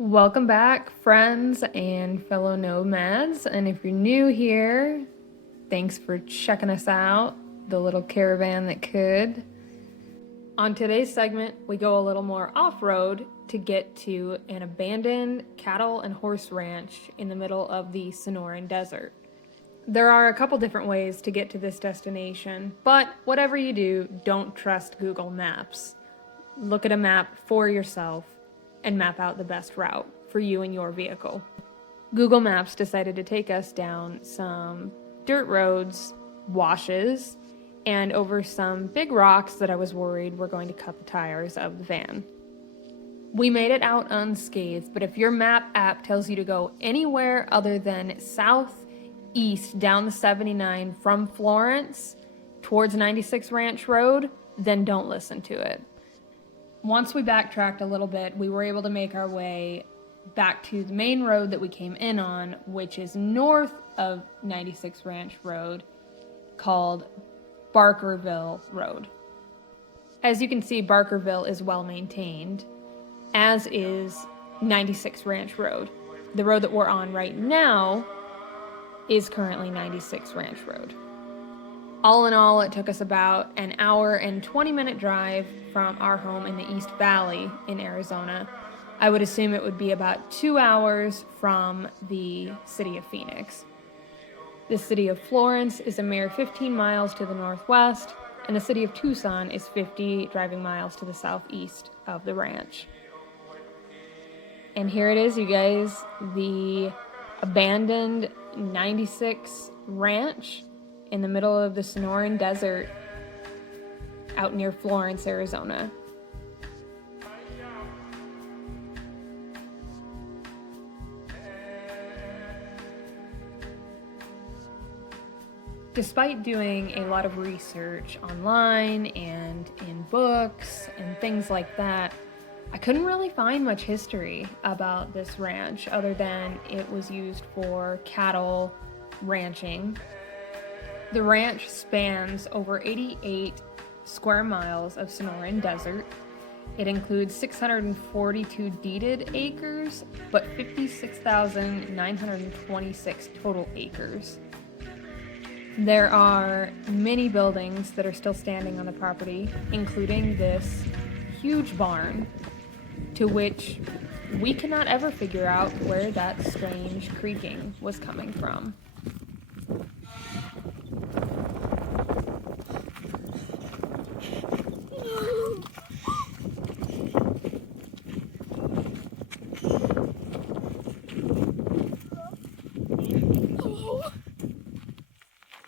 Welcome back, friends and fellow nomads. And if you're new here, thanks for checking us out, the little caravan that could. On today's segment, we go a little more off-road to get to an abandoned cattle and horse ranch in the middle of the Sonoran Desert. There are a couple different ways to get to this destination, but whatever you do, don't trust Google Maps. Look at a map for yourself and map out the best route for you and your vehicle. Google Maps decided to take us down some dirt roads, washes, and over some big rocks that I was worried were going to cut the tires of the van. We made it out unscathed, but if your map app tells you to go anywhere other than southeast down the 79 from Florence towards 96 Ranch Road, then don't listen to it. Once we backtracked a little bit, we were able to make our way back to the main road that we came in on, which is north of 96 Ranch Road, called Barkerville Rd. As you can see, Barkerville is well maintained, as is 96 Ranch Road. The road that we're on right now is currently 96 Ranch Road. All in all, it took us about an hour and 20-minute drive from our home in the East Valley in Arizona. I would assume it would be about 2 hours from the city of Phoenix. The city of Florence is a mere 15 miles to the northwest, and the city of Tucson is 50 driving miles to the southeast of the ranch. And here it is, you guys, the abandoned 96 ranch in the middle of the Sonoran Desert out near Florence, Arizona. Despite doing a lot of research online and in books and things like that, I couldn't really find much history about this ranch other than it was used for cattle ranching. The ranch spans over 88 square miles of Sonoran Desert. It includes 642 deeded acres, but 56,926 total acres. There are many buildings that are still standing on the property, including this huge barn, to which we cannot ever figure out where that strange creaking was coming from.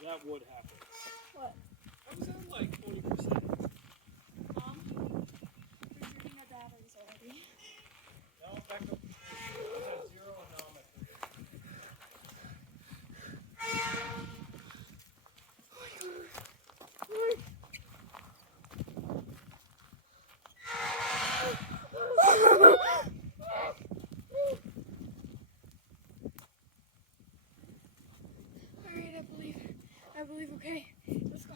That would happen. What? That was at like 20%. Mom, we're shooting our batteries already. Now I'm back up. I was at 0 and now I'm at 3. Alright, I believe, okay. Let's go.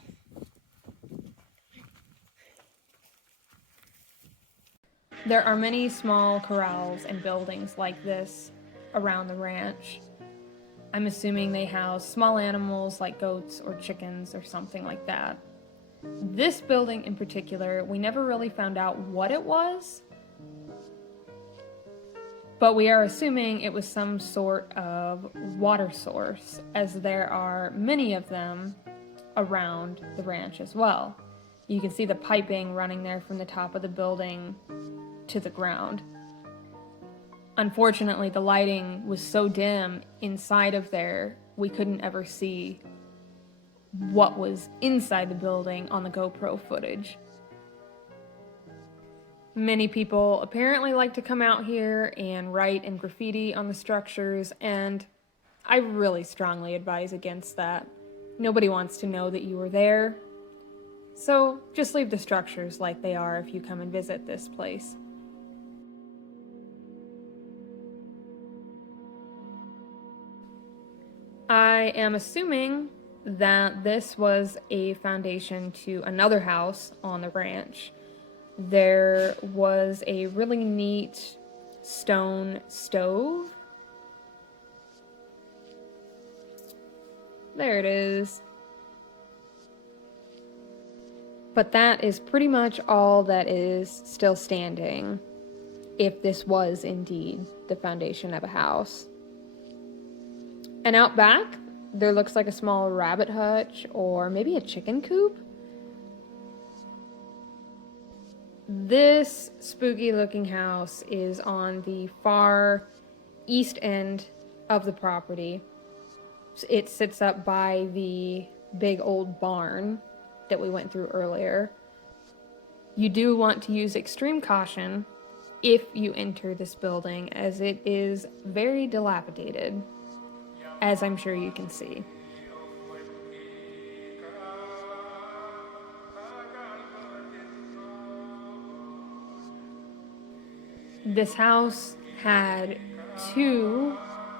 There are many small corrals and buildings like this around the ranch. I'm assuming they house small animals like goats or chickens or something like that. This building in particular, we never really found out what it was, but we are assuming it was some sort of water source, as there are many of them around the ranch as well. You can see the piping running there from the top of the building to the ground. Unfortunately, the lighting was so dim inside of there, we couldn't ever see what was inside the building on the GoPro footage. Many people apparently like to come out here and write and graffiti on the structures, and I really strongly advise against that. Nobody wants to know that you were there, so just leave the structures like they are if you come and visit this place. I am assuming that this was a foundation to another house on the ranch. There was a really neat stone stove. There it is. But that is pretty much all that is still standing, if this was indeed the foundation of a house. And out back, there looks like a small rabbit hutch or maybe a chicken coop. This spooky looking house is on the far east end of the property. It sits up by the big old barn that we went through earlier. You do want to use extreme caution if you enter this building, as it is very dilapidated, as I'm sure you can see. This house had 2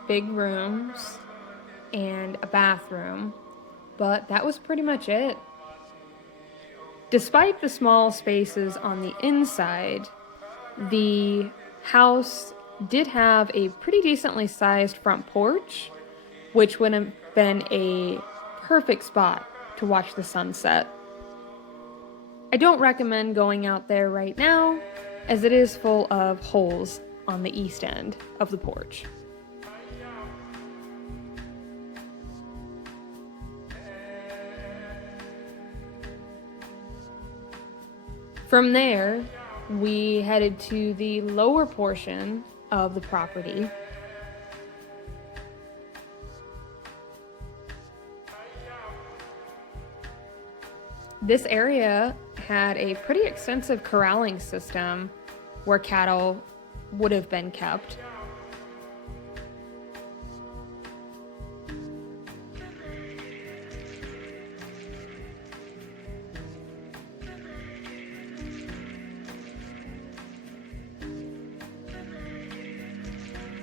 big rooms and a bathroom, but that was pretty much it. Despite the small spaces on the inside, the house did have a pretty decently sized front porch, which would have been a perfect spot to watch the sunset. I don't recommend going out there right now, as it is full of holes on the east end of the porch. From there, we headed to the lower portion of the property. This area had a pretty extensive corralling system where cattle would have been kept.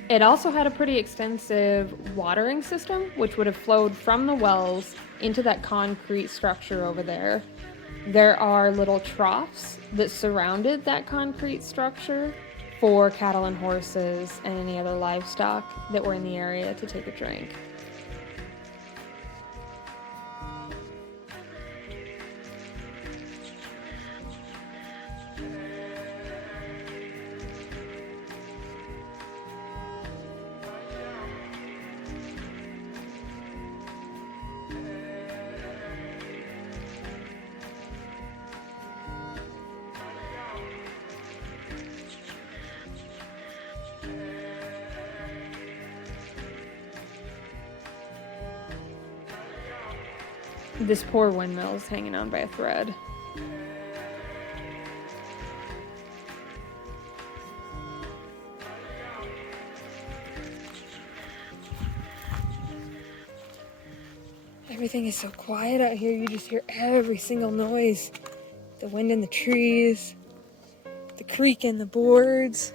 It also had a pretty extensive watering system, which would have flowed from the wells into that concrete structure over there. There are little troughs that surrounded that concrete structure for cattle and horses and any other livestock that were in the area to take a drink. This poor windmill is hanging on by a thread. Everything is so quiet out here, you just hear every single noise. The wind in the trees, the creak in the boards.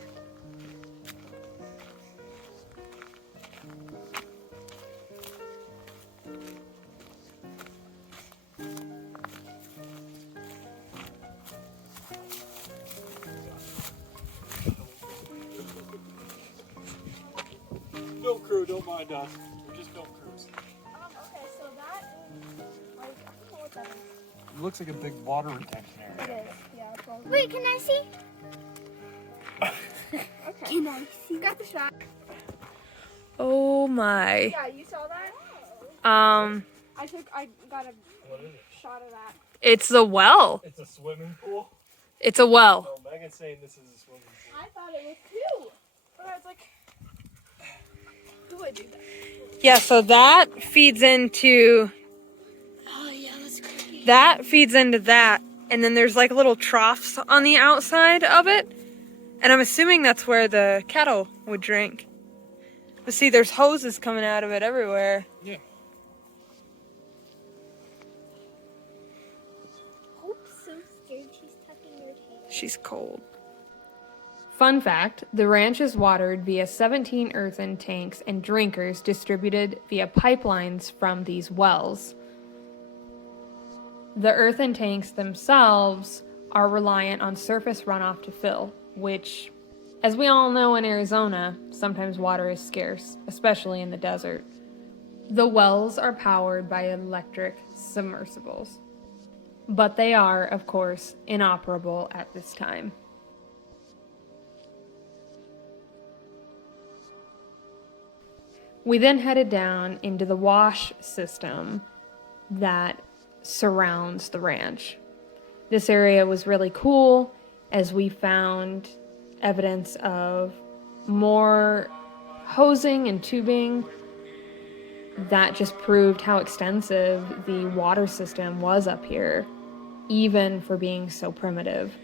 Film crew, don't mind us. We're just film crews. Okay, so that is, like, I don't know what that is. It looks like a big water retention It area. is, yeah. It's all... Wait, can I see? Okay. Can I see? You got the shot. Oh my. Yeah, you saw that? I got a What is it? shot of that. It's the well. It's a swimming pool? It's a well. No, Megan's saying this is a swimming pool. I thought it was too. But I was like, who would do that? Yeah, so that feeds into Oh yeah, that's creepy. that, and then there's like little troughs on the outside of it, and I'm assuming that's where the cattle would drink. But see, there's hoses coming out of it everywhere. Yeah. Hope's so scared she's tucking her tail. She's cold. Fun fact, the ranch is watered via 17 earthen tanks and drinkers distributed via pipelines from these wells. The earthen tanks themselves are reliant on surface runoff to fill, which As we all know, in Arizona, sometimes water is scarce, especially in the desert. The wells are powered by electric submersibles, but they are, of course, inoperable at this time. We then headed down into the wash system that surrounds the ranch. This area was really cool as we found evidence of more hosing and tubing that just proved how extensive the water system was up here, even for being so primitive.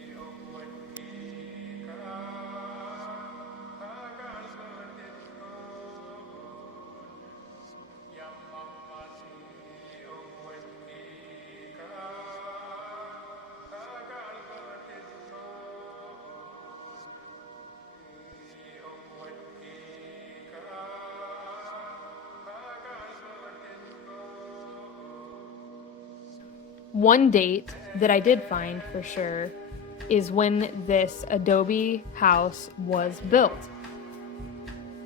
One date that I did find for sure is when this adobe house was built.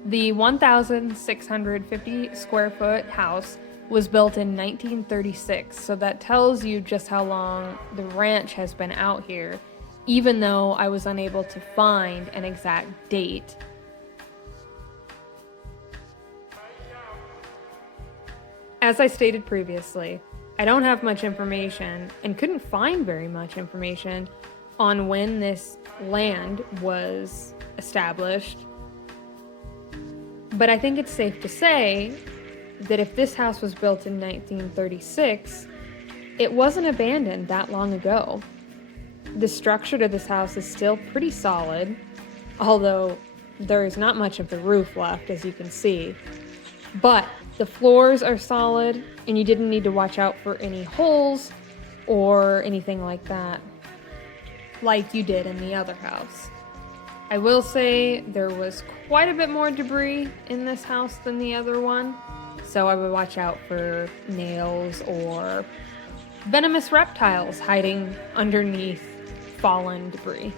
The 1,650 square foot house was built in 1936, so that tells you just how long the ranch has been out here, even though I was unable to find an exact date. As I stated previously, I don't have much information and couldn't find very much information on when this land was established. But I think it's safe to say that if this house was built in 1936, it wasn't abandoned that long ago. The structure to this house is still pretty solid, although there is not much of the roof left, as you can see. But the floors are solid, and you didn't need to watch out for any holes or anything like that, like you did in the other house. I will say there was quite a bit more debris in this house than the other one, so I would watch out for nails or venomous reptiles hiding underneath fallen debris.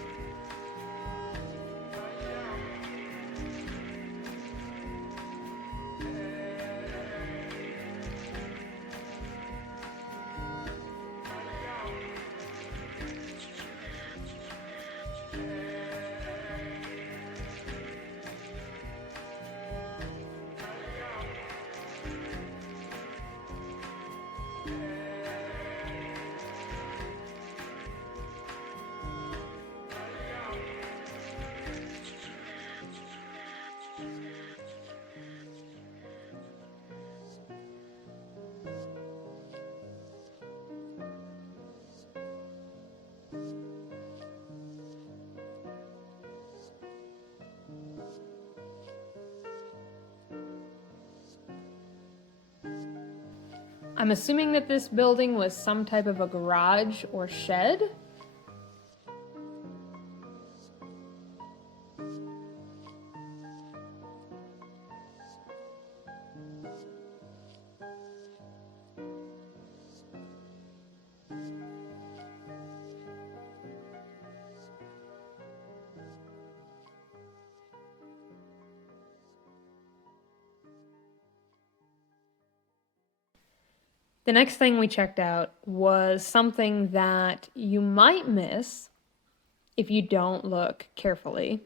I'm assuming that this building was some type of a garage or shed. The next thing we checked out was something that you might miss if you don't look carefully.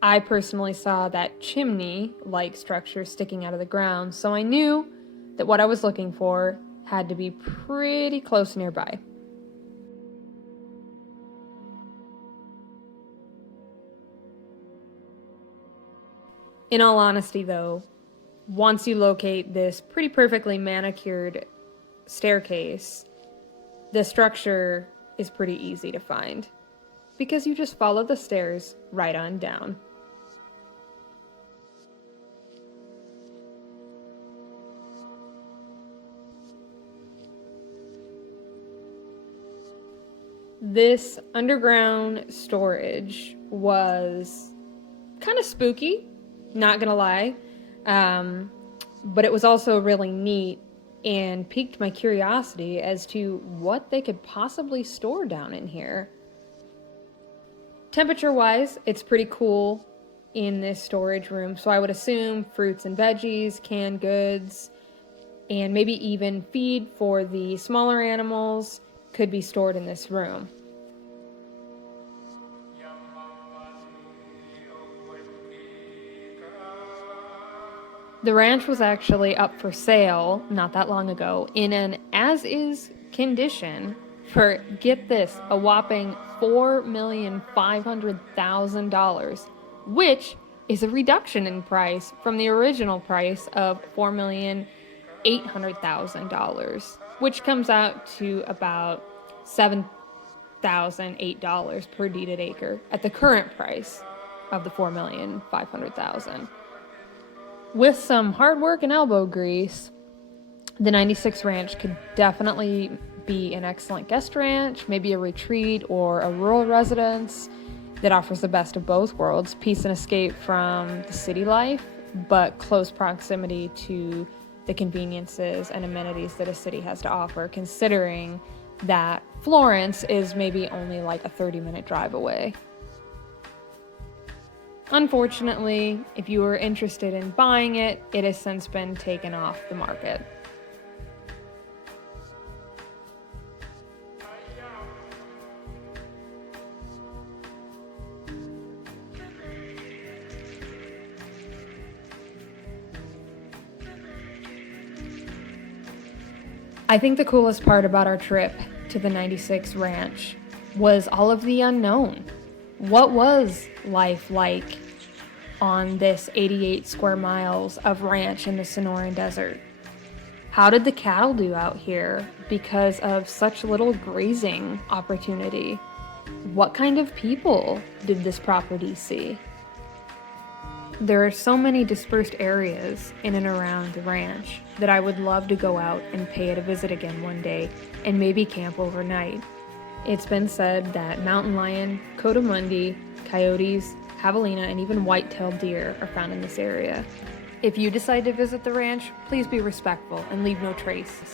I personally saw that chimney-like structure sticking out of the ground, so I knew that what I was looking for had to be pretty close nearby. In all honesty, though, once you locate this pretty perfectly manicured staircase, the structure is pretty easy to find because you just follow the stairs right on down. This underground storage was kind of spooky, not gonna lie, but it was also really neat and piqued my curiosity as to what they could possibly store down in here. Temperature-wise, it's pretty cool in this storage room, so I would assume fruits and veggies, canned goods, and maybe even feed for the smaller animals could be stored in this room. The ranch was actually up for sale not that long ago in an as-is condition for, get this, a whopping $4,500,000, which is a reduction in price from the original price of $4,800,000, which comes out to about $7,008 per deeded acre at the current price of the $4,500,000. With some hard work and elbow grease, the 96 Ranch could definitely be an excellent guest ranch, maybe a retreat or a rural residence that offers the best of both worlds, peace and escape from the city life, but close proximity to the conveniences and amenities that a city has to offer, considering that Florence is maybe only like a 30-minute drive away. Unfortunately, if you were interested in buying it, it has since been taken off the market. I think the coolest part about our trip to the 96 Ranch was all of the unknown. What was life like on this 88 square miles of ranch in the Sonoran Desert? How did the cattle do out here because of such little grazing opportunity? What kind of people did this property see? There are so many dispersed areas in and around the ranch that I would love to go out and pay it a visit again one day and maybe camp overnight. It's been said that mountain lion, coatimundi, coyotes, javelina, and even white-tailed deer are found in this area. If you decide to visit the ranch, please be respectful and leave no trace.